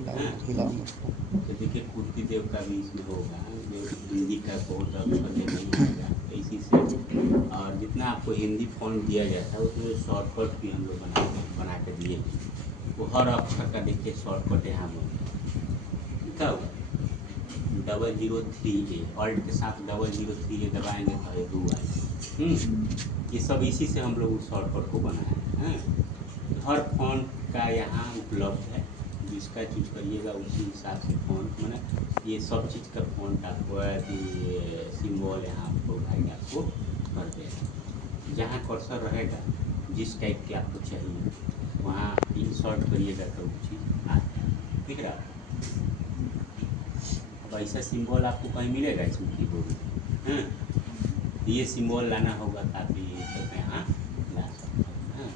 तो देखिए कुर्ती देव का भी इसमें होगा, जो हिंदी का बहुत अक्षर नहीं होगा, तो इसी से। और जितना आपको हिंदी फॉन्ट दिया गया था उसमें शॉर्टकट भी हम लोग बना के दिए हैं। वो हर अक्षर का देखिए शॉर्टकट यहाँ पर लिखा हुआ 003A, ऑल्ट के साथ 003A दबाएंगे तो ये 2 आएगा। ये सब इसी से हम लोग उस शॉर्टकट को बनाए हैं। हर फॉन्ट का यहाँ उपलब्ध है, जिसका चूज करिएगा उसी हिसाब से फॉन्ट मैंने ये सब चीज़ का फॉन्ट आपको सिम्बॉल यहाँ प्रोवाइड आपको कर देगा। जहाँ कर्सर रहेगा जिस टाइप के आपको चाहिए वहाँ इंसर्ट करिएगा तो वो चीज़ आ जाएगा। ठीक है। अब ऐसा सिम्बॉल आपको कहीं मिलेगा इसमें कीबोर्ड में? ये सिम्बॉल लाना होगा तो आप ये सब यहाँ ला सकते हैं।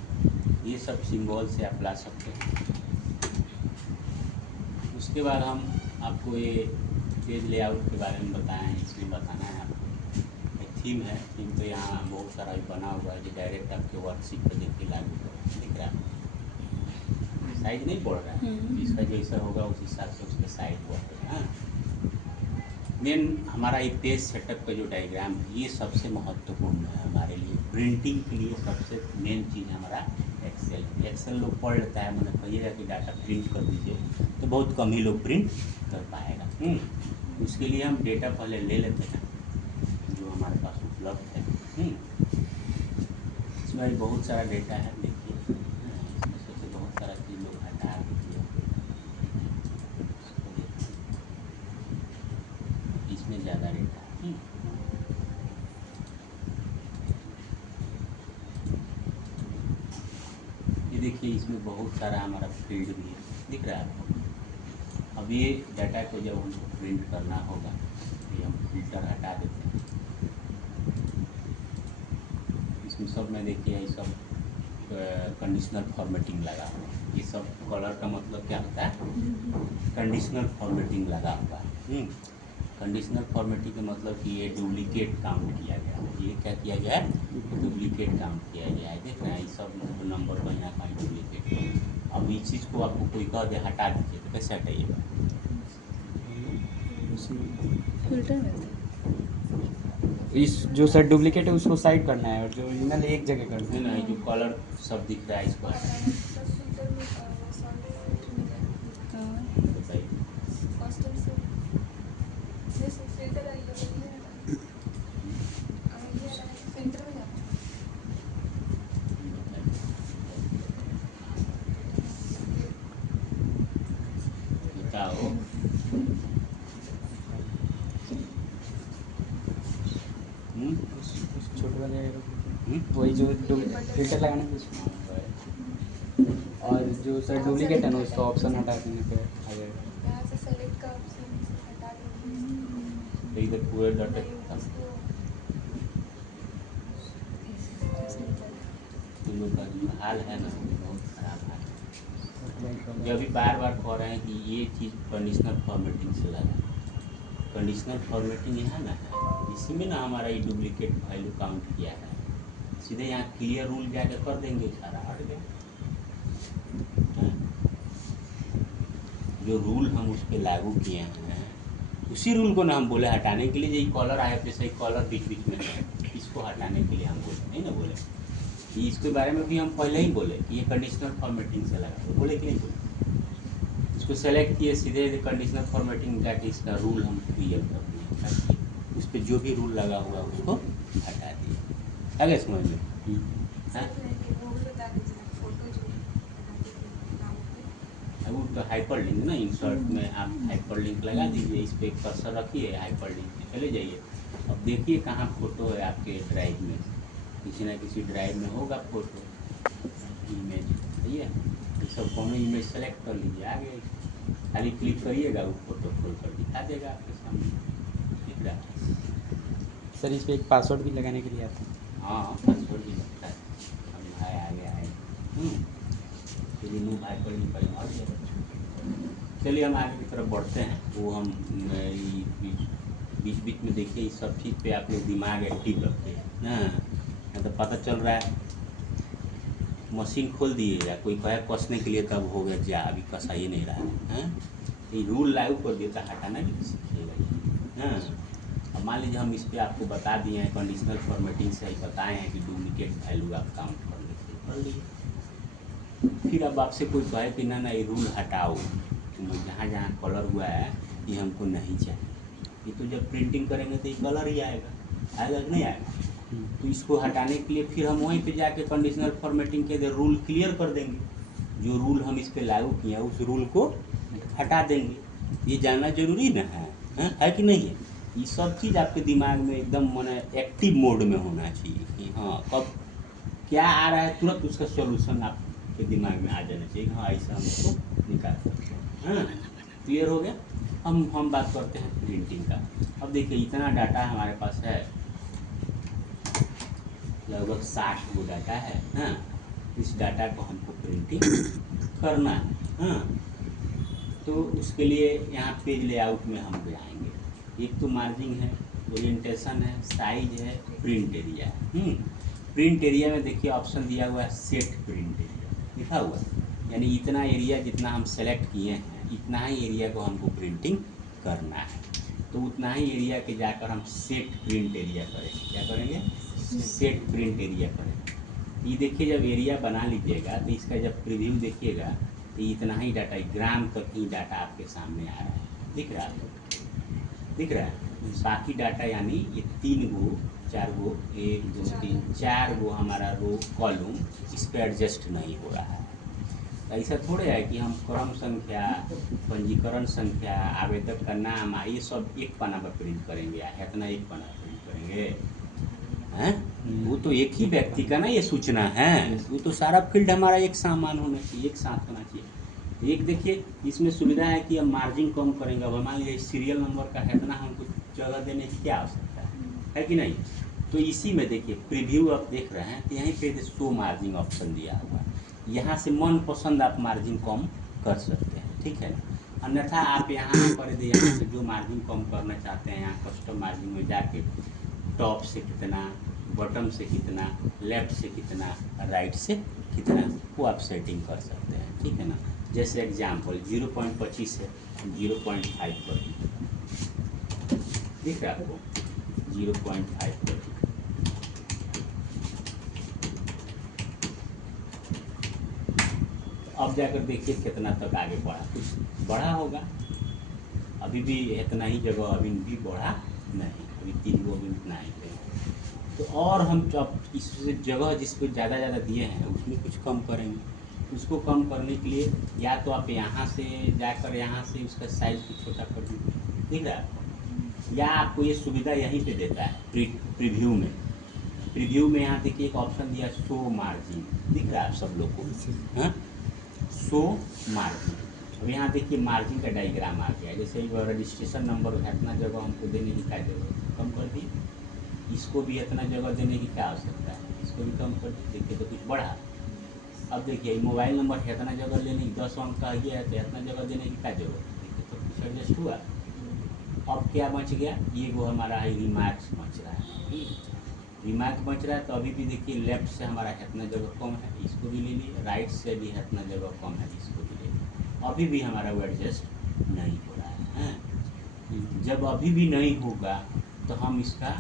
ये सब सिम्बॉल से आप ला सकते हैं। उसके बाद हम आपको ये पेज लेआउट के बारे में बताएं। इसमें बताना है आपको एक थीम है। थीम तो यहाँ बहुत सारा बना हुआ है जो डायरेक्ट आपके वर्कशीट पर देखिए लागू करो। दिख रहा है? साइज नहीं बढ़ रहा है, इसका जैसा होगा उस हिसाब से उसका साइज बढ़ेगा। मेन हमारा ये पेज सेटअप का जो डायग्राम है ये सबसे महत्वपूर्ण है हमारे लिए। प्रिंटिंग के लिए सबसे मेन चीज़ हमारा एक्सेल लोग पढ़ लेता है, मैंने कहिएगा कि डाटा प्रिंट कर दीजिए तो बहुत कम ही लोग प्रिंट कर पाएगा। उसके लिए हम डेटा पहले ले लेते हैं जो हमारे पास उपलब्ध है। इसमें बहुत सारा डेटा है, देखिए इसमें से बहुत सारा चीज़ लोग हटा दीजिए। इसमें ज़्यादा डेटा है। ये देखिए इसमें बहुत सारा हमारा फील्ड भी है, दिख रहा है आपको? अब ये डाटा को जब हमको प्रिंट करना होगा तो हम फिल्टर हटा देते हैं। इसमें सब में देखिए ये सब कंडीशनल फॉर्मेटिंग लगा हुआ है। ये सब कलर का मतलब क्या होता है? कंडीशनल फॉर्मेटिंग लगा हुआ है। कंडीशनल फॉर्मेटिंग का मतलब कि ये डुप्लीकेट काउंट किया गया है। ये क्या किया गया है? डुप्लीकेट काउंट किया गया है। देख रहे हैं ये सब नंबर को यहाँ का डुप्लीकेट। अब इस चीज़ को आपको कोई कह दे हटा दीजिए तो कैसे हटाइएगा? फिल्टर में इस जो सर डुप्लीकेट है उसको साइड करना है और जो ओरिजिनल एक जगह करना है। नहीं, जो कलर सब दिख रहा है इसको हटाना है। बताइए। बताओ। छोटे वाले वही जो फिल्टर लगाने के उसमें। और जो सर डुप्लीकेट है ना उसका ऑप्शन हटा देने पे आ जाएगा। तो इधर पूरे डाटा लोग का जो हाल है ना बहुत खराब हाल है। जो अभी बार बार कह रहे हैं कि ये चीज़ कंडीशनल फॉर्मेटिंग से लगा। कंडीशनल फॉर्मेटिंग यहाँ ना है, इसी में ना हमारा ये डुप्लीकेट वैल्यू काउंट किया है। सीधे यहाँ क्लियर रूल जाके कर देंगे, सारा हट गया। जो रूल हम उस पर लागू किए हैं उसी रूल को ना हम बोले हटाने के लिए। जो कॉलर आए थे सही कॉलर बीच बीच में है, इसको हटाने के लिए हम बोले नहीं ना बोले। ये इसके बारे में भी हम पहले ही बोले कि ये कंडीशनल फॉर्मेटिंग से लगा, बोले कि नहीं बोले? इसको सेलेक्ट किए सीधे कंडीशनल फॉर्मेटिंग जाके इसका रूल हम क्लियर कर दिए, उस पर जो भी रूल लगा हुआ उसको हटा दिए। आगे समझ में? वो तो हाइपर लिंक ना, इंसर्ट में आप हाइपर लिंक लगा दीजिए, इस पर कर्सर रखिए, हाइपर लिंक में चले जाइए। अब देखिए कहाँ फोटो है आपके ड्राइव में, किसी न किसी ड्राइव में होगा फोटो इमेज, सही है? तो सब कॉमन इमेज सेलेक्ट कर लीजिए, आ गया। खाली क्लिक करिएगा वो फोटो खोल कर दिखा देगा आपके सामने, दिख रहा है? सर इस पर एक पासवर्ड भी लगाने के लिए आता है। हाँ, पासवर्ड भी लगता है। अब भाई आ गया है रिमूव हाइपर लिंक पर आ गया। चलिए हम आगे की तरफ बढ़ते हैं। वो हम बीच बीच में देखिए इस सब चीज़ पे आप लोग दिमाग एक्टिव रखिए ना, तो पता चल रहा है मशीन खोल दिएगा, कोई कहे कसने के लिए तब हो गया जा, अभी कसा ही नहीं रहा है। ये रूल लागू कर दिया तो हटाना भी सीखिएगा। हाँ, अब मान लीजिए हम इस पर आपको बता दिए हैं, कंडीशनल फॉर्मेटिंग से ही बताए हैं कि डुप्लीकेट वैल्यू आप काउंट कर लीजिए, कर लीजिए। फिर अब आपसे कोई कहे कि ना ये रूल हटाओ, जहाँ जहाँ कलर हुआ है ये हमको नहीं चाहिए, ये तो जब प्रिंटिंग करेंगे तो ये कलर ही आएगा कि नहीं आएगा। तो इसको हटाने के लिए फिर हम वहीं पे जाके कंडीशनल फॉर्मेटिंग के रूल क्लियर कर देंगे, जो रूल हम इस पर लागू किए उस रूल को हटा देंगे। ये जानना जरूरी ना है कि नहीं है। ये सब चीज़ आपके दिमाग में एकदम माने एक्टिव मोड में होना चाहिए कि हाँ कब क्या आ रहा है तुरंत उसका सॉल्यूशन आपके दिमाग में आ जाना चाहिए। हाँ ऐसा हम इसको निकाल सकते हैं। हाँ, क्लियर हो गया। हम बात करते हैं प्रिंटिंग का। अब देखिए इतना डाटा हमारे पास है, लगभग 60 गो डाटा है। हाँ, इस डाटा को हमको प्रिंटिंग करना है। हाँ, तो उसके लिए यहाँ पेज लेआउट में हम जाएंगे। एक तो मार्जिन है, ओरिएंटेशन है, साइज है, प्रिंट एरिया है। प्रिंट एरिया में देखिए ऑप्शन दिया हुआ है सेट प्रिंट एरिया लिखा हुआ है, यानी इतना एरिया जितना हम सेलेक्ट किए हैं इतना ही एरिया को हमको प्रिंटिंग करना है। तो उतना ही एरिया के जाकर हम सेट प्रिंट एरिया करेंगे। क्या करेंगे? सेट प्रिंट एरिया करेंगे। ये देखिए जब एरिया बना लीजिएगा तो इसका जब प्रीव्यू देखिएगा तो इतना ही डाटा, ग्राम तक ही डाटा आपके सामने आ रहा है। दिख रहा है? दिख रहा है? बाकी डाटा यानी ये 3 गो 4 गो 1 2 3 4 गो हमारा रो कॉलम इस पर एडजस्ट नहीं हो रहा है। ऐसा थोड़े है कि हम क्रम संख्या, पंजीकरण संख्या, आवेदक का नाम ये सब एक पन्ना पर प्रिंट करेंगे या इतना एक पन्ना प्रिंट करेंगे हैं? वो तो एक ही व्यक्ति का ना ये सूचना है, वो तो सारा फील्ड हमारा एक समान होना चाहिए, एक साथ होना चाहिए। एक देखिए इसमें सुविधा है कि अब मार्जिन कम करेंगे। अब मान लीजिए सीरियल नंबर का है इतना हमको जगह देने की क्या आवश्यकता है कि नहीं। तो इसी में देखिए प्रीव्यू आप देख रहे हैं तो यहीं पे शो मार्जिन ऑप्शन दिया हुआ है, यहाँ से मन पसंद आप मार्जिन कम कर सकते हैं, ठीक है। अन्यथा आप यहाँ कर दे, यहाँ से जो मार्जिन कम करना चाहते हैं यहाँ कस्टम मार्जिन में जाके टॉप से कितना, बॉटम से कितना, लेफ्ट से कितना, राइट से कितना, वो आप सेटिंग कर सकते हैं, ठीक है ना। जैसे एग्जाम्पल 0.25 है, 0.5 कर दिख रहा है आपको, 0.5 कर। अब जाकर देखिए कितना तक आगे बढ़ा, कुछ बढ़ा होगा, अभी भी इतना ही जगह अभी भी बढ़ा नहीं, अभी 3 गो अभी इतना ही थे। तो और हम जब इस जगह जिस पे ज़्यादा दिए हैं उसमें कुछ कम करेंगे। उसको कम करने के लिए या तो आप यहाँ से जाकर यहाँ से उसका साइज को छोटा कर दीजिए, ठीक है। या आपको ये सुविधा यहीं पे देता है प्रीव्यू में। प्रीव्यू में यहाँ देखिए एक ऑप्शन दिया शो मार्जिन, दिख रहा है आप सब लोग को, हाँ, शो मार्जिन। अब यहाँ देखिए मार्जिन का डायग्राम आ गया। जैसे रजिस्ट्रेशन नंबर है, इतना जगह हमको देने की क्या जरूरत, कम कर दी। इसको भी इतना जगह देने की क्या आवश्यकता है, इसको भी कम कर दी। देखिए तो कुछ बढ़ा। अब देखिए मोबाइल नंबर है इतना जगह लेने की, 10 अंक कह गया है तो इतना जगह देने की क्या जरूरत है। देखिए तो कुछ एडजस्ट हुआ। अब क्या बच गया, ये वो हमारा है रिमार्क्स बच रहा है। रिमार्क बच रहा है तो अभी भी देखिए लेफ्ट से हमारा इतना जगह कम है, इसको भी ले लिए। राइट से भी इतना जगह कम है, इसको भी ले लिए। अभी भी हमारा वो एडजस्ट नहीं हो रहा है। जब अभी भी नहीं होगा तो हम इसका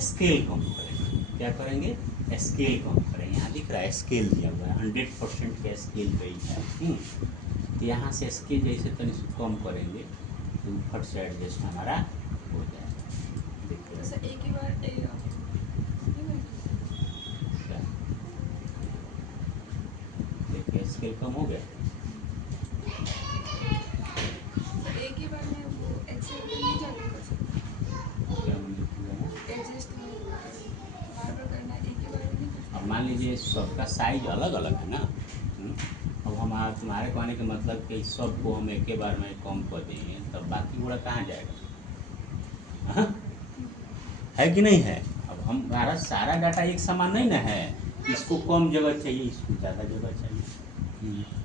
स्केल कम करेंगे। क्या करेंगे? स्केल कम करेंगे। यहाँ दिख रहा है स्केल दिया हुआ है, 100% का स्केल पे ही है। तो यहाँ से स्केल जैसे तनी से कम करेंगे तो फट से एडजस्ट हमारा हो जाएगा। देखिए एक ही बार देखिए स्केल कम हो गया। एक ही बार में वो एक्सेल पे नहीं जाके कर सकते, क्या मैंने किया? एडजस्ट बार बार करना, एक ही बार में नहीं कर अब मान लीजिए सबका साइज अलग अलग है ना। अब हमारा तुम्हारे कहने का मतलब कि सबको हम एक ही बार में कम कर देंगे तब बाकी बड़ा कहाँ जाएगा, हाँ? है कि नहीं है। अब हमारा सारा डाटा एक समान नहीं ना है, इसको कम जगह चाहिए, इसको ज़्यादा जगह चाहिए,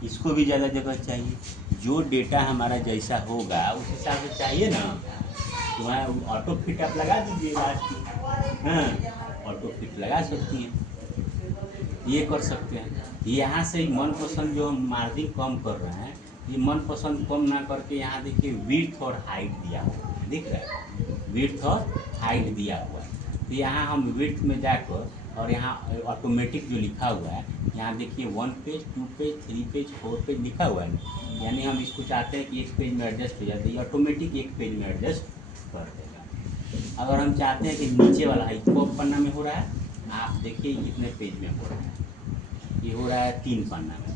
इसको भी ज़्यादा जगह चाहिए। जो डेटा हमारा जैसा होगा उस हिसाब से चाहिए ना। तो वहाँ ऑटो फिट आप लगा दीजिए लास्ट में, हाँ, ऑटो फिट लगा सकती हैं, ये कर सकते हैं। यहाँ से मनपसंद जो हम मार्जिन कम कर रहे हैं ये मनपसंद कम ना करके यहाँ देखिए विड्थ और हाइट दिया हुआ है, दिख रहा है, विड्थ और हाइट दिया हुआ है। तो यहाँ हम विड्थ में जाकर और यहाँ ऑटोमेटिक जो लिखा हुआ है, यहाँ देखिए 1 पेज 2 पेज 3 पेज 4 पेज लिखा हुआ है ना, यानी हम इसको चाहते हैं कि एक पेज में एडजस्ट हो जाए तो ये ऑटोमेटिक एक पेज में एडजस्ट कर देगा। अगर हम चाहते हैं कि नीचे वाला है कब पन्ना में हो रहा है, आप देखिए कितने पेज में हो रहा है, ये हो रहा है 3 पन्ना में।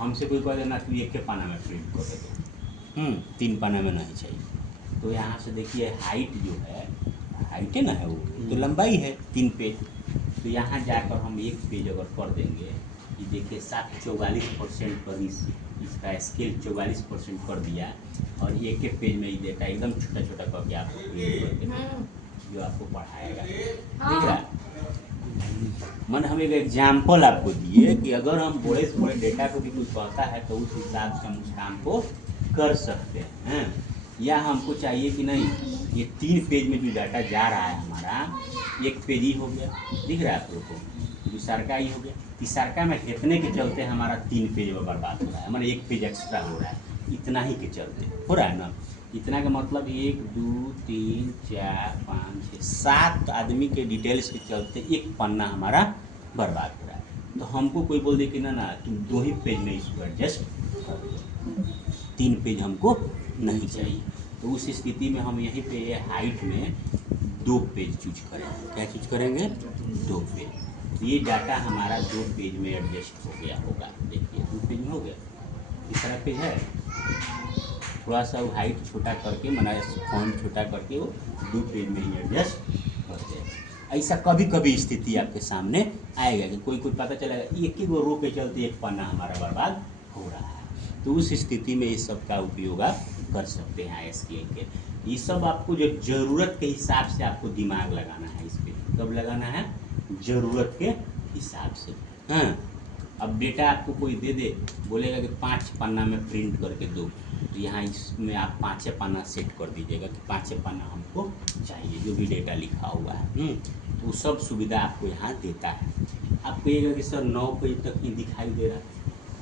हमसे कोई कह देना कि एक के पन्ना में प्रिंट कर दे, 3 पन्ना में नहीं चाहिए। तो यहाँ से देखिए हाइट जो है, हाइट है ना है वो तो लंबाई है 3 पेज। तो यहाँ जाकर हम एक पेज अगर कर देंगे, ये देखिए 44% पर इसका स्केल 44% कर दिया और एक एक पेज में ही डेटा एकदम छोटा छोटा करके आपको प्रिंट करके जो आपको पढ़ाएगा, ठीक है। मन हम एक एग्जाम्पल आपको दिए कि अगर हम बड़े से बड़े डेटा को भी कुछ कहता है तो उस हिसाब से हम उस काम को कर सकते हैं। या हमको चाहिए कि नहीं ये 3 पेज में जो डाटा जा रहा है हमारा, एक पेज ही हो गया, दिख रहा है आप लोग को, दूसरा का ही हो गया, तीसरा का में हेतने के चलते हमारा 3 पेज में बर्बाद हो रहा है, हमारा 1 पेज एक्स्ट्रा हो रहा है, इतना ही के चलते हो रहा है ना। इतना का मतलब 1 2 3 4 5 6 7 आदमी के डिटेल्स के चलते एक पन्ना हमारा बर्बाद हो रहा है। तो हमको कोई बोल दे कि ना ना तुम 2 ही पेज में इसको एडजस्ट कर दो, 3 पेज हमको नहीं चाहिए। तो उस स्थिति में हम यहीं पे हाइट में 2 पेज चूज करेंगे। क्या चूज करेंगे? 2 पेज। तो ये डाटा हमारा 2 पेज में एडजस्ट हो गया होगा। देखिए 2 पेज में हो गया। तीसरा पेज है, थोड़ा सा वो हाइट छोटा करके मना फॉन्ट छोटा करके वो 2 पेज में ही एडजस्ट कर देगा। ऐसा कभी कभी स्थिति आपके सामने आएगा कि कोई पता चलेगा एक ही गो रो के चलते एक पन्ना हमारा बर्बाद हो रहा है। तो उस स्थिति में ये सब का उपयोग आप कर सकते हैं SQL के। ये सब आपको जो ज़रूरत के हिसाब से आपको दिमाग लगाना है, इस पर कब लगाना है? ज़रूरत के हिसाब से। हाँ, अब डेटा आपको कोई दे दे, बोलेगा कि 5 पन्ना में प्रिंट करके दो, तो यहाँ इसमें आप 5 पन्ना सेट कर दीजिएगा कि 5 पन्ना हमको चाहिए, जो भी डेटा लिखा हुआ है। तो सब सुविधा आपको यहाँ देता है। आपको ये कि सर 9 पेज तक ही दिखाई दे रहा है,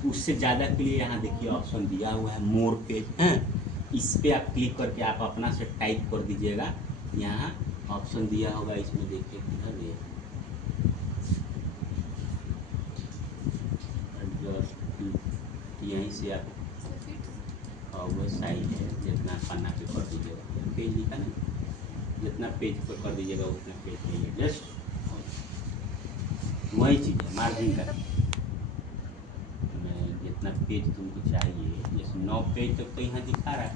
उससे ज़्यादा के लिए यहाँ देखिए ऑप्शन दिया हुआ है मोर पेज है। इस पर आप क्लिक करके आप अपना से टाइप कर दीजिएगा, यहाँ ऑप्शन दिया होगा, इसमें देखिए किधर दिया, यहीं से आप वो साइज है जितना पन्ना पे कर दीजिएगा, पेज लिखा ना, जितना पेज पर कर दीजिएगा उतना पेज में एडजस्ट वही चीज़ है मार्जिन का। जितना पेज तुमको चाहिए, जैसे 9 पेज तक तो यहाँ दिखा रहा है,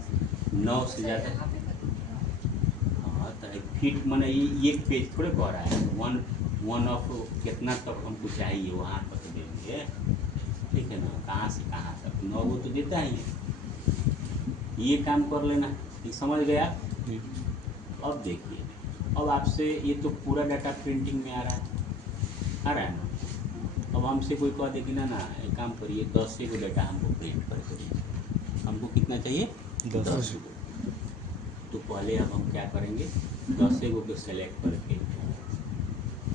9 से ज़्यादा। हाँ तो फिट मैंने ये एक पेज थोड़े कह रहा है, वन ऑफ कितना तक हमको चाहिए वहाँ तक देंगे, ठीक है ना, कहाँ से कहाँ तक 9 वो तो देता ही है। ये काम कर लेना, ये समझ गया। अब देखिए, अब आपसे ये तो पूरा डाटा प्रिंटिंग में आ रहा है ना। अब हमसे कोई कह दे कि ना ना एक काम करिए 10 से को डाटा हमको प्रिंट कर करिए, हमको कितना चाहिए? 10 को। तो पहले अब हम क्या करेंगे, 10 को सेलेक्ट करके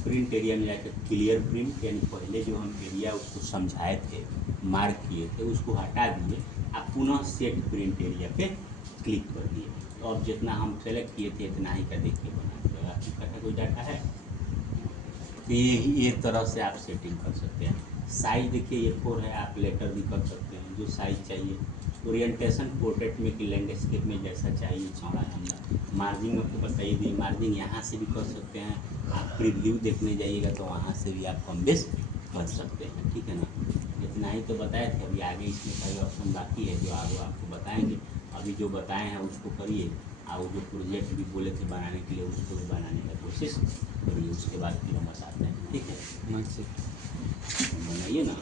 प्रिंट एरिया में जाकर क्लियर प्रिंट, यानी पहले जो हम एरिया उसको समझाए थे, मार्क किए थे, उसको हटा दिए, आप पुनः सेट प्रिंट एरिया पे क्लिक कर दिए। तो अब जितना हम सेलेक्ट किए थे इतना ही का देखिए बना देगा। आपका कोई डाटा है तो ये तरह से आप सेटिंग कर सकते हैं। साइज देखिए A4 है, आप लेटर भी कर सकते हैं जो साइज चाहिए। ओरिएंटेशन पोर्ट्रेट में कि लैंडस्केप में जैसा चाहिए, चौड़ा लंबा। मार्जिन आपको बताइए दी, मार्जिन यहाँ से भी कर सकते हैं। आप प्रीव्यू देखने जाइएगा तो वहाँ से भी आप कम बेस कर सकते हैं, ठीक है ना। इतना ही तो बताए थे, अभी आगे इसमें कई ऑप्शन बाकी है जो आगे आपको बताएंगे। अभी जो बताए हैं उसको करिए, और जो प्रोजेक्ट भी बोले थे बनाने के लिए उसको भी बनाने का कोशिश करिए, उसके बाद फिर हम बताते हैं, ठीक है। बनाइए ना।